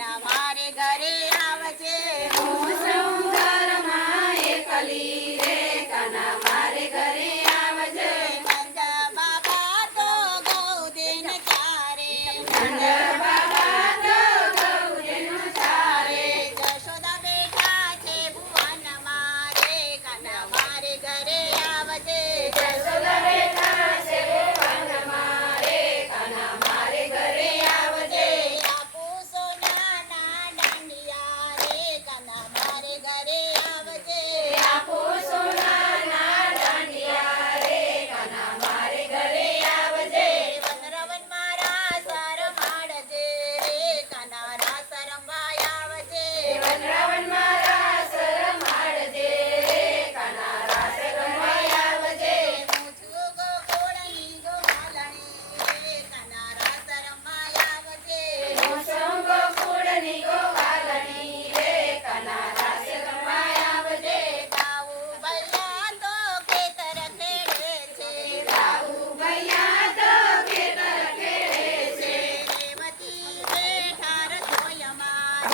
Salamat.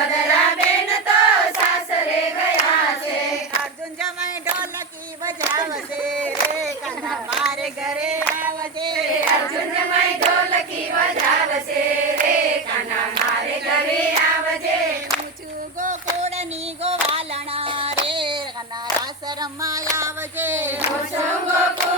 બદલા બેન તો સાસરે ગયા છે અર્જુન જમાઈ ઢોલકી બજાવશે રે કાના પાર ઘરે આવશે અર્જુન જમાઈ ઢોલકી બજાવશે રે કાના મારે ઘરે આવજે ઊંચું ગોકોળની ગોવાલણા રે કાના રાસ રમાય આવજે ઊંચું ગોકોળ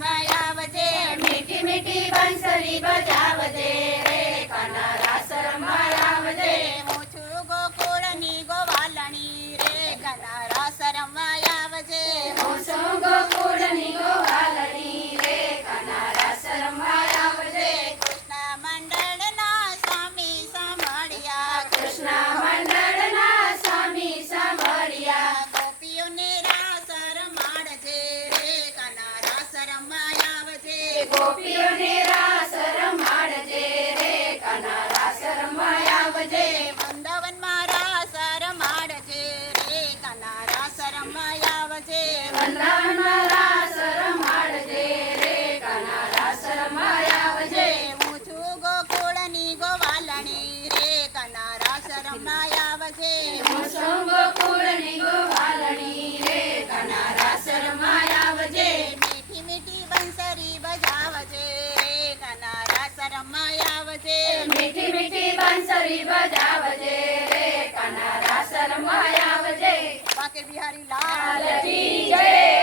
मायावते मिठी मिठी बांसुरी बजाव બજાવજે મીઠી મીઠી બંસરી બજાવજે રે કનારા શરમાયાવજે બાકે બિહારી લાલ કી જય